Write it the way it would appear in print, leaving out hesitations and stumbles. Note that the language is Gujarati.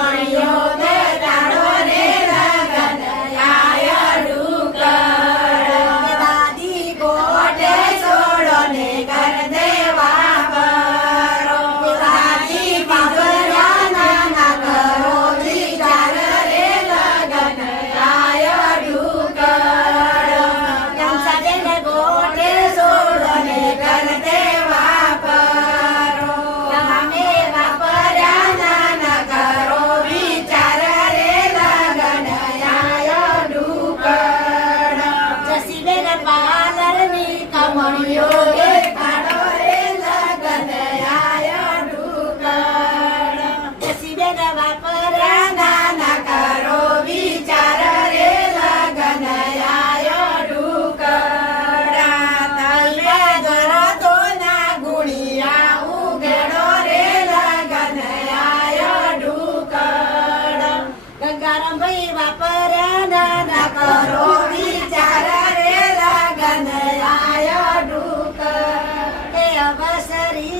કમળિયો દે દાડો રે લગન આય ઢુકડ દાદી ગોટે છોડો ને કર દેવા બરો દાદી બાબરા નાના કરો વિચાર રે લગન આય ઢુકડ કંસા ને ગોટે છોડો ને કર દેવા બરો તમે વાપર્યા નાના કરો વિચાર રે લગન આય ઢુકડ જસીબેન પાલરની કમળિયો દે કાઢો રે લગન આય ઢુકડ જસીબેન વાપર્યા નાના કરો વિચાર રે લગન આય ઢુકડ તૈયા જરા તો ના ગુણિયા ઉઘેડો રે લગન આય ઢુકડ ગંગારામ ભાઈ વાપર્યા નાના કરો